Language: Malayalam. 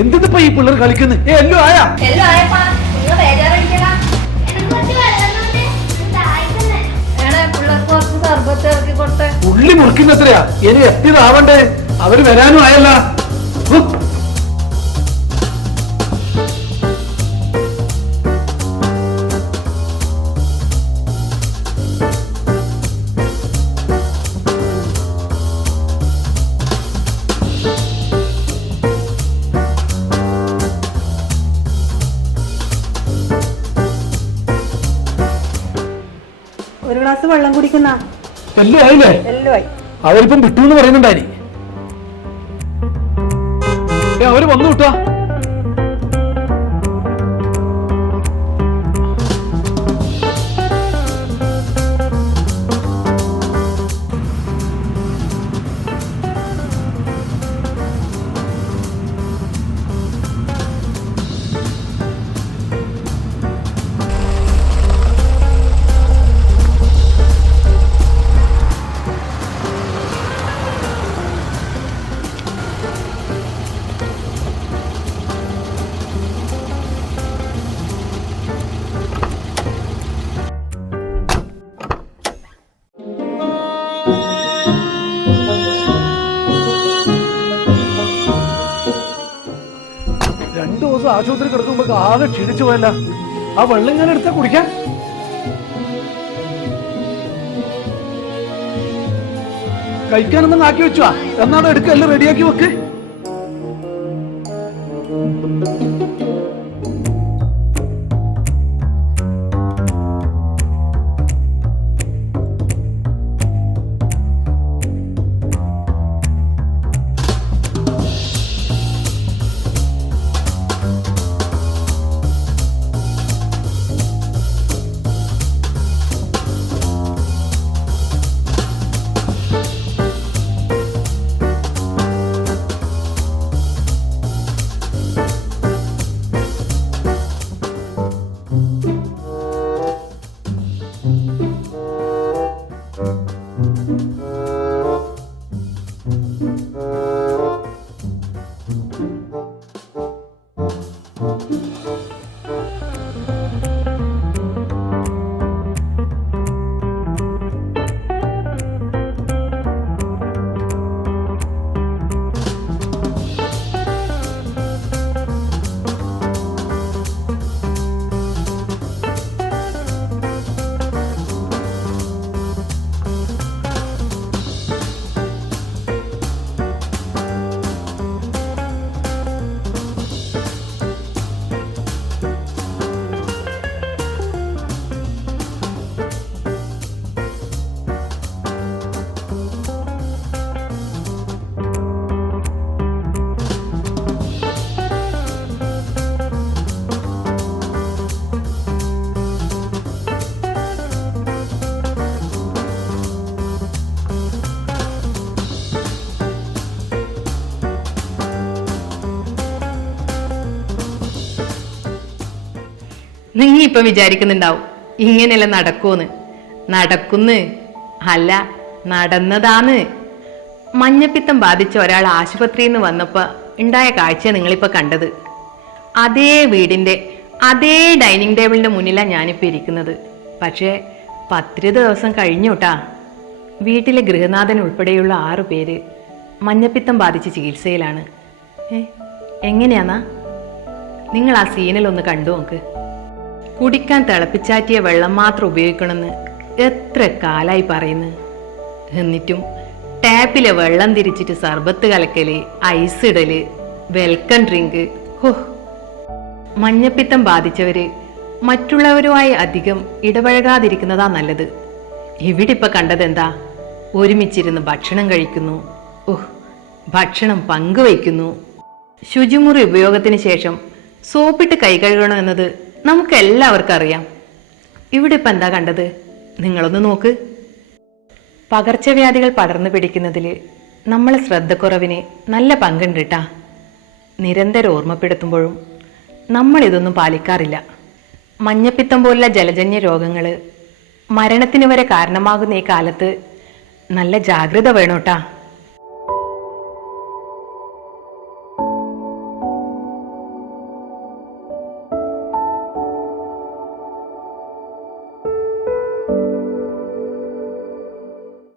എന്തിപ്പോ ഈ പിള്ളേർ കളിക്കുന്നത്? എല്ലോ ആയാ ഉള്ളി മുറിക്കുന്നത്രയാ. ഇനി എത്തിയതാവണ്ടേ? അവര് വരാനും ആയല്ല. ഒരു ഗ്ലാസ് വെള്ളം കുടിക്കുന്ന എല്ലാം ആയില്ലേ? എല്ലാം ആയി. അവരിപ്പം വിട്ടു പറയുന്നുണ്ടായി. അവര് വന്നു വിട്ടാ. രണ്ടു ദിവസം ആശുപത്രി കിടക്കുമ്പോ ആകെ ക്ഷീണിച്ചു പോയല്ല. ആ വെള്ളം ഞാൻ എടുത്താ കുടിക്കാൻ. കഴിക്കാനൊന്നും ആക്കി വെച്ചുവാ. എന്നാ അത് എടുക്ക, എല്ലാം റെഡിയാക്കി വെക്ക്. നിങ്ങ ഇപ്പൊ വിചാരിക്കുന്നുണ്ടാവും ഇങ്ങനെയല്ല നടക്കൂന്ന്. നടക്കുന്ന് അല്ല, നടന്നതാന്ന്. മഞ്ഞപ്പിത്തം ബാധിച്ച ഒരാൾ ആശുപത്രിയിൽ നിന്ന് വന്നപ്പോ ഉണ്ടായ കാഴ്ച നിങ്ങളിപ്പോ കണ്ടത്. അതേ വീടിന്റെ അതേ ഡൈനിങ് ടേബിളിന്റെ മുന്നിലാണ് ഞാനിപ്പോ ഇരിക്കുന്നത്. പക്ഷേ 10 ദിവസം കഴിഞ്ഞുട്ടാ. വീട്ടിലെ ഗൃഹനാഥൻ ഉൾപ്പെടെയുള്ള 6 പേര് മഞ്ഞപ്പിത്തം ബാധിച്ച് ചികിത്സയിലാണ്. എങ്ങനെയാന്നാ? നിങ്ങൾ ആ സീനിലൊന്ന് കണ്ടു നോക്ക്. കുടിക്കാൻ തിളപ്പിച്ചാറ്റിയ വെള്ളം മാത്രം ഉപയോഗിക്കണമെന്ന് എത്ര കാലായി പറയുന്നു. എന്നിട്ടും ടാപ്പിലെ വെള്ളം തിരിച്ചിട്ട് സർബത്ത് കലക്കല്, ഐസ് ഇടല്, വെൽക്കം ഡ്രിങ്ക്. ഹോ, മഞ്ഞപ്പിത്തം ബാധിച്ചവര് മറ്റുള്ളവരുമായി അധികം ഇടപഴകാതിരിക്കുന്നതാ നല്ലത്. ഇവിടെ ഇപ്പൊ കണ്ടതെന്താ? ഒരുമിച്ചിരുന്ന് ഭക്ഷണം കഴിക്കുന്നു, ഭക്ഷണം പങ്കുവയ്ക്കുന്നു. ശുചിമുറി ഉപയോഗത്തിന് ശേഷം സോപ്പിട്ട് കൈ കഴുകണമെന്നത് നമുക്ക് എല്ലാവർക്കും അറിയാം. ഇവിടെ ഇപ്പൊ എന്താ കണ്ടത്? നിങ്ങളൊന്ന് നോക്ക്. പകർച്ചവ്യാധികൾ പടർന്നു പിടിക്കുന്നതിൽ നമ്മളെ ശ്രദ്ധക്കുറവിന് നല്ല പങ്കുണ്ട് കേട്ടാ. നിരന്തരം ഓർമ്മപ്പെടുത്തുമ്പോഴും നമ്മൾ ഇതൊന്നും പാലിക്കാറില്ല. മഞ്ഞപ്പിത്തം പോലുള്ള ജലജന്യ രോഗങ്ങൾ മരണത്തിന് വരെ കാരണമാകുന്ന ഈ കാലത്ത് നല്ല ജാഗ്രത വേണോട്ടാ.